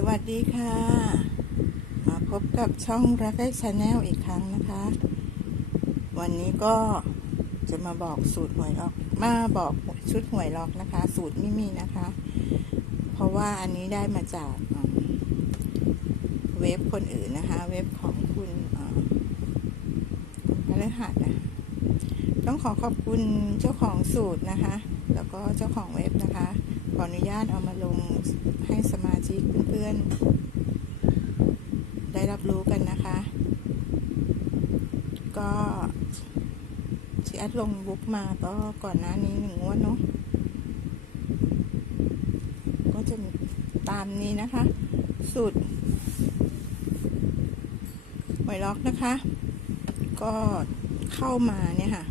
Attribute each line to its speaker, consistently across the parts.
Speaker 1: สวัสดีค่ะ มาพบกับช่องรักได้ชาแนลอีกครั้งนะคะ วันนี้ก็จะมาบอกสูตรหวยล็อก มาบอกชุดหวยล็อกนะคะ สูตรไม่มีนะคะ เพราะว่าอันนี้ได้มาจากเว็บคนอื่นนะคะ เว็บของคุณอาคุณพฤหัสนะต้องขอขอบคุณเจ้าของสูตรนะคะ แล้วก็เจ้าของเว็บนะคะ ขออนุญาตเอามาลงให้สมาชิกเพื่อนๆ ได้รับรู้กันนะคะ ก็ที่แอดลงบุ๊กมาก็ก่อนหน้านี้หนึ่งงวดเนาะก็จะตามนี้นะคะ สูตรหวล็อกนะคะ ก็เข้ามาเนี่ยค่ะ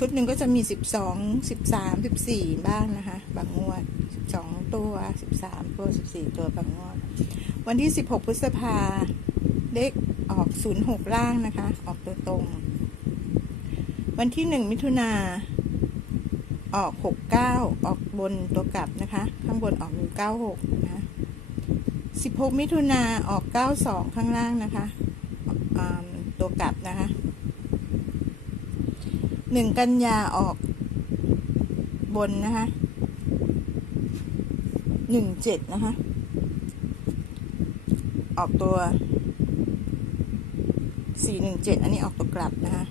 Speaker 1: ชุดหนึ่งก็จะมีสิบสองสิบสามสิบสี่บ้างนะคะ บางงวดสิบสองตัวสิบสามตัวสิบสี่ตัวบางงวด วันที่สิบหกพฤษภาเลขออกศูนย์หกล่างนะคะ ออกตัวตรง วันที่หนึ่งมิถุนาออกหกเก้าออกบนตัวกลับนะคะ ข้างบนออกหนึ่งเก้าหกนะสิบหกมิถุนาออกเก้าสองข้างล่างนะคะอ่าตัวกลับนะคะ หนึ่งกันยาออกบนนะคะหนึ่งเจ็ดนะคะ ออกตัวสี่หนึ่งเจ็ดอันนี้ออกตัวกลับนะคะ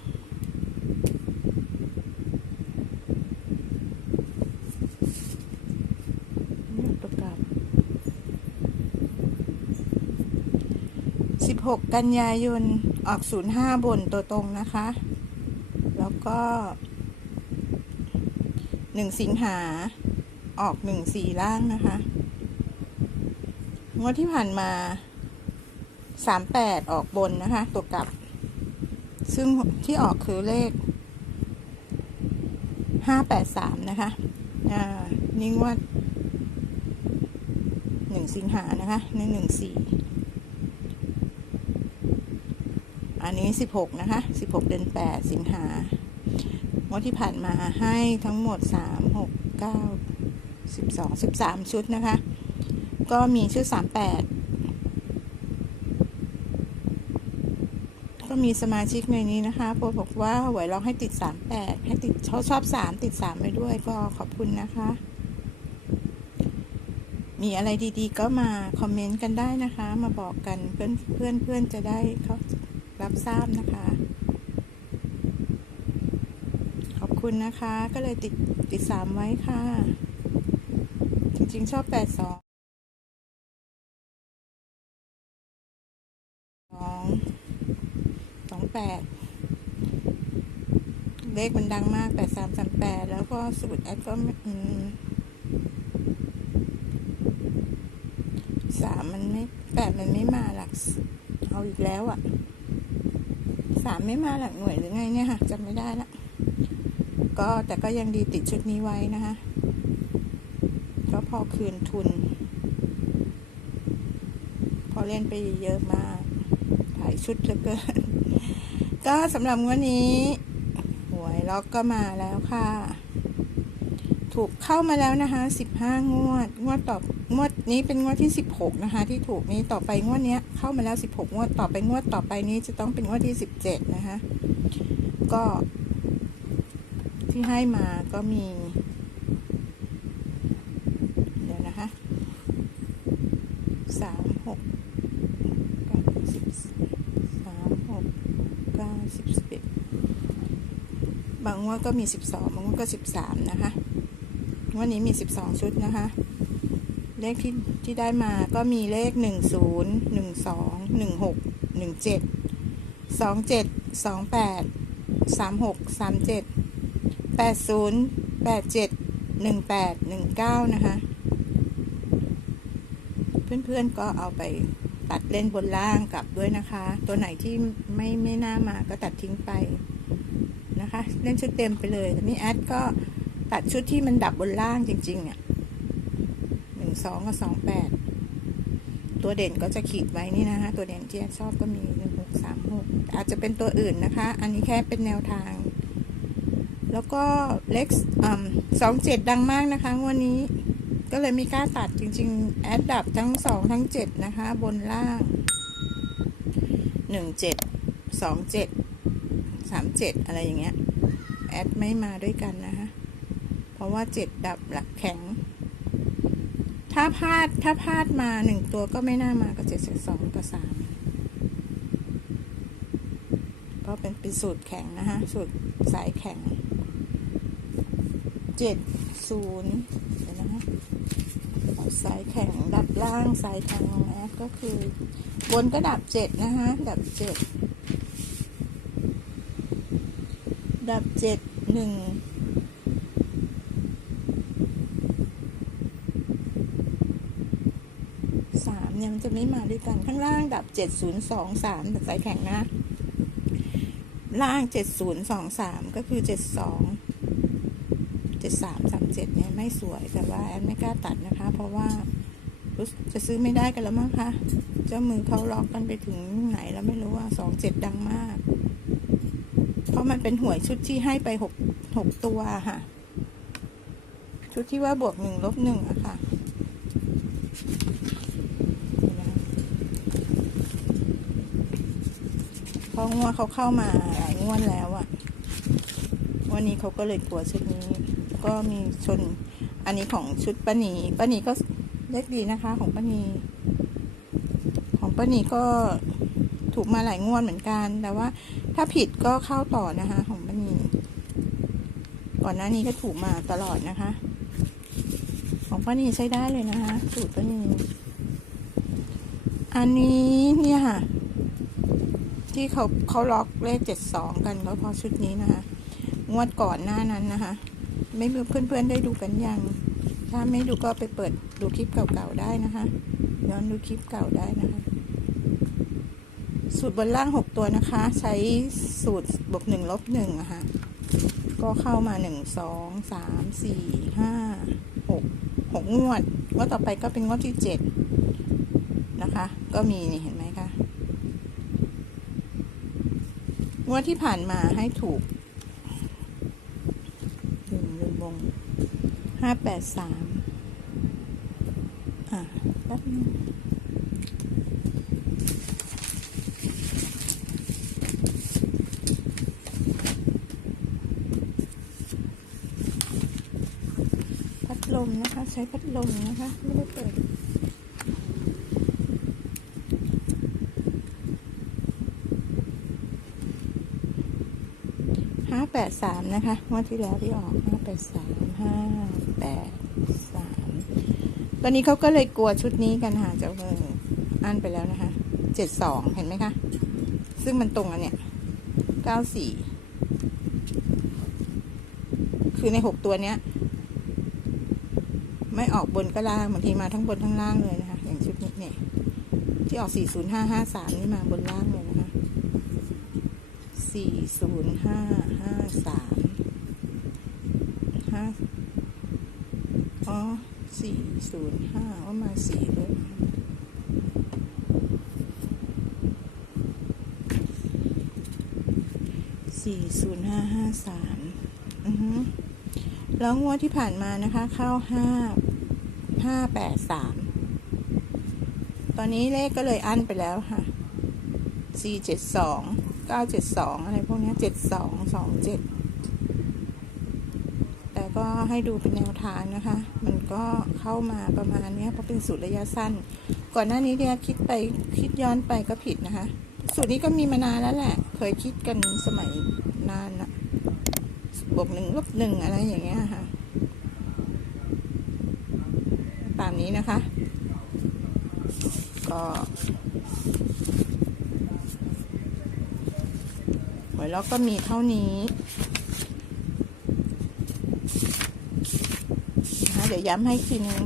Speaker 1: ออกตัวกลับสิบหกกันยายน ออกศูนย์ห้าบนตัวตรงนะคะ ก็ หนึ่งสิงหาออกหนึ่งสี่ล่างนะคะ งวดที่ผ่านมาสามแปดออกบนนะคะ ตัวกลับ ซึ่งที่ออกคือเลขห้าแปดสามนะคะอ่านี่งวดหนึ่งสิงหานะคะในหนึ่งสี่อันนี้สิบหกนะคะสิบหกเดือนแปดสิงหา งวดที่ผ่านมาให้ทั้งหมดสามหกเก้าสิบสองสิบสามชุดนะคะ ก็มีชุดสามแปดก็มีสมาชิกในนี้นะคะโพสต์บอกว่าหวยล็อกให้ติดสามแปดให้ติดชอบชอบสามติดสามไปด้วยก็ขอบคุณนะคะ มีอะไรดีๆ ก็มาคอมเมนต์กันได้นะคะ มาบอกกันเพื่อนเพื่อนเพื่อนจะได้เขารับทราบนะคะ ขอบ คุณนะคะ ก็เลยติดติดสามไว้ค่ะ จริงๆชอบแปดสองสองสองแปดเลขมันดังมากแปดสามสามแปดแล้วก็สูตรแอดก็สามมันไม่แปดมันไม่มาหลัก เอาอีกแล้วอะ่ะสามไม่มาหลักหน่วยหรือไงเนี่ยค่ะจำไม่ได้ละ ก็แต่ก็ยังดีติดชุดนี้ไว้นะคะก็พอคืนทุน พอเล่นไปเยอะมากหลายชุดเหลือเกิน ก็สำหรับงวันนี้ หวยล็อกก็มาแล้วค่ะ ถูกเข้ามาแล้วนะคะสิบห้างวด งวดต่องวดนี้เป็นงวดที่สิบหกนะคะ ที่ถูกนี้ต่อไปงวดเนี้ย เข้ามาแล้วสิบหกงวดต่อไปงวดต่อไปนี้จะต้องเป็นงวดที่สิบเจ็ดนะคะ ก็ ที่ให้มาก็มี เดี๋ยวนะคะสามหกเก้าสิบสามหกเก้าสิบสิบเอ็ดบางงวดก็มีสิบสองบางงวดก็สิบสามนะคะวันนี้มีสิบสองชุดนะคะ เลขที่ที่ได้มาก็มีเลขหนึ่งศูนย์หนึ่งสองหนึ่งหกหนึ่งเจ็ดสองเจ็ดสองแปดสามหกสามเจ็ด แปดศูนย์แปดเจ็ดหนึ่งแปดหนึ่งเก้านะคะ เพื่อนๆก็เอาไปตัดเล่นบนล่างกลับด้วยนะคะ ตัวไหนที่ไม่ไม่น่ามาก็ตัดทิ้งไปนะคะ เล่นชุดเต็มไปเลยแต่นี่แอดก็ตัดชุดที่มันดับบนล่างจริงๆอะหนึ่งสองกับสองแปดตัวเด่นก็จะขีดไว้นี่นะคะ ตัวเด่นที่แอดชอบก็มีหนึ่งหกสามหกอาจจะเป็นตัวอื่นนะคะ อันนี้แค่เป็นแนวทาง แล้วก็เล็กสองเจ็ดดังมากนะคะวันนี้ก็เลยไม่กล้าตัดจริง ๆ แอดดับทั้งสองทั้งเจ็ดนะคะ บนล่างหนึ่งเจ็ดสองเจ็ดสามเจ็ดอะไรอย่างเงี้ย แอดไม่มาด้วยกันนะคะ เพราะว่าเจ็ดดับหลักแข็ง ถ้าพลาดถ้าพลาดมาหนึ่งตัวก็ไม่น่ามากับเจ็ดสองกับสามเพราะเป็นเป็นสูตรแข็งนะคะสูตรสายแข็ง เจ็ดศูนย์เดี๋ยวนะคะสายแข็งดับล่างสายแข็งของแอดก็คือบนก็ดับเจ็ดนะคะดับเจ็ดดับเจ็ดหนึ่งสามเนี่ยมันจะไม่มาด้วยกันข้างล่างดับเจ็ดศูนย์สองสามแต่สายแข็งนะ ล่างเจ็ดศูนย์สองสามก็คือเจ็ดสอง เจ็ดสามสามเจ็ดเนี่ยไม่สวยแต่ว่าแอนไม่กล้าตัดนะคะ เพราะว่าจะซื้อไม่ได้กันแล้วมั้งคะเจ้ามือเขาล็อกกันไปถึงไหนแล้วไม่รู้ว่าสองเจ็ดดังมาก เพราะมันเป็นหวยชุดที่ให้ไปหกหกตัวค่ะ ชุดที่ว่าบวกหนึ่งลบหนึ่งอะค่ะเพราะงวดเขาเข้ามาหลายงวดแล้วอะวันนี้เขาก็เลยกลัวชุดนี้ ก็มีชนอันนี้ของชุดป้านีป้านีก็เล็กดีนะคะ ของป้านีของป้านีก็ถูกมาหลายงวดเหมือนกัน แต่ว่าถ้าผิดก็เข้าต่อนะคะ ของป้านีก่อนหน้านี้ก็ถูกมาตลอดนะคะ ของป้านีใช้ได้เลยนะคะสูตรป้านีอันนี้เนี่ยค่ะ ที่เขาเขาล็อกเลขเจ็ดสองกันก็เพราะชุดนี้นะคะ งวดก่อนหน้านั้นนะคะ ไม่รู้เพื่อนๆได้ดูกันยัง ถ้าไม่ดูก็ไปเปิดดูคลิปเก่าๆได้นะคะ ย้อนดูคลิปเก่าได้นะคะ สูตรบนล่างหกตัวนะคะ ใช้สูตรบวกหนึ่งลบหนึ่งอะคะก็เข้ามาหนึ่งสองสามสี่ห้าหกหกงวด งวดต่อไปก็เป็นงวดที่เจ็ดนะคะ ก็มีนี่เห็นไหมคะ งวดที่ผ่านมาให้ถูก งห้าแปดสามอะแป๊บนึงพัดลมนะคะ ใช้พัดลมนะคะ ไม่ได้เปิด ห้า แปดสามนะคะงวดที่แล้วที่ออกห้าแปดสามห้าแปดสามตอนนี้เขาก็เลยกลัวชุดนี้กันหาเจ้าเบอร์อันไปแล้วนะคะเจ็ดสองเห็นไหมคะ ซึ่งมันตรงกันเนี่ยเก้าสี่คือในหกตัวเนี้ย ไม่ออกบนก็ล่างบางทีมาทั้งบนทั้งล่างเลยนะคะ อย่างชุดนี้เนี่ยที่ออกสี่ศูนย์ห้าห้าสามนี่มาบนล่างเลย สี่ศูนย์ห้าห้าสามห้าอ๋อสี่ศูนย์ห้าว่ามาสี่ด้วยสี่ศูนย์ห้าห้าสามอือฮึแล้วงวดที่ผ่านมานะคะ เข้าห้าห้าแปดสามตอนนี้เลขก็เลยอั้นไปแล้วค่ะสี่เจ็ดสอง เก้าเจ็ดสองอะไรพวกนี้เจ็ดสองสองเจ็ดแต่ก็ให้ดูเป็นแนวทางนะคะ มันก็เข้ามาประมาณนี้เพราะเป็นสูตรระยะสั้น ก่อนหน้านี้เนี่ยคิดไปคิดย้อนไปก็ผิดนะคะ สูตรนี้ก็มีมานานแล้วแหละ เคยคิดกันสมัยนานนะบวกหนึ่งลบหนึ่งอะไรอย่างเงี้ยค่ะ ตามนี้นะคะ ก็ วยล็อกก็มีเท่านี้นะคะเดี๋ยวย้ำให้ทีนึง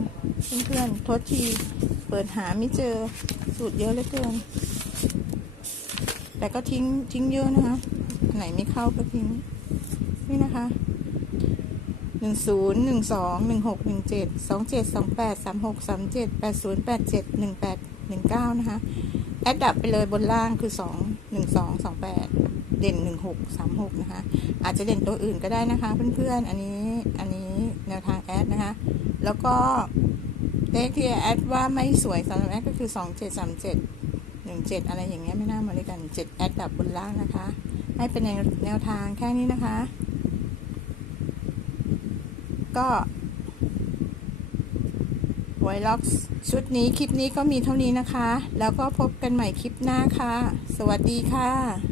Speaker 1: เพื่อนๆโทษทีเปิดหาไม่เจอสูตรเยอะเหลือเกิน แต่ก็ทิ้งทิ้งเยอะนะคะ ไหนไม่เข้าก็ทิ้ง นี่นะคะหนึ่งศูนย์หนึ่งสองหนึ่งหกหนึ่งเจ็ดสองเจ็ดสองแปดสามหกสามเจ็ดแปดศูนย์แปดเจ็ดหนึ่งแปดหนึ่งเก้านะคะ แอดดับไปเลยบนล่างคือสองหนึ่งสองสองแปด เด่นหนึ่งหกสามหกนะคะ อาจจะเด่นตัวอื่นก็ได้นะคะ เพื่อนๆ อันนี้อันนี้แนวทางแอดนะคะ แล้วก็เลขที่แอดว่าไม่สวยสำหรับแอดก็คือสองเจ็ดสามเจ็ดหนึ่งเจ็ดอะไรอย่างเงี้ยไม่น่ามาด้วยกันเจ็ดแอดดับบนล่างนะคะ ให้เป็นแนวแนวทางแค่นี้นะคะ ก็ไวล็อกชุดนี้คลิปนี้ก็มีเท่านี้นะคะ แล้วก็พบกันใหม่คลิปหน้าค่ะ สวัสดีค่ะ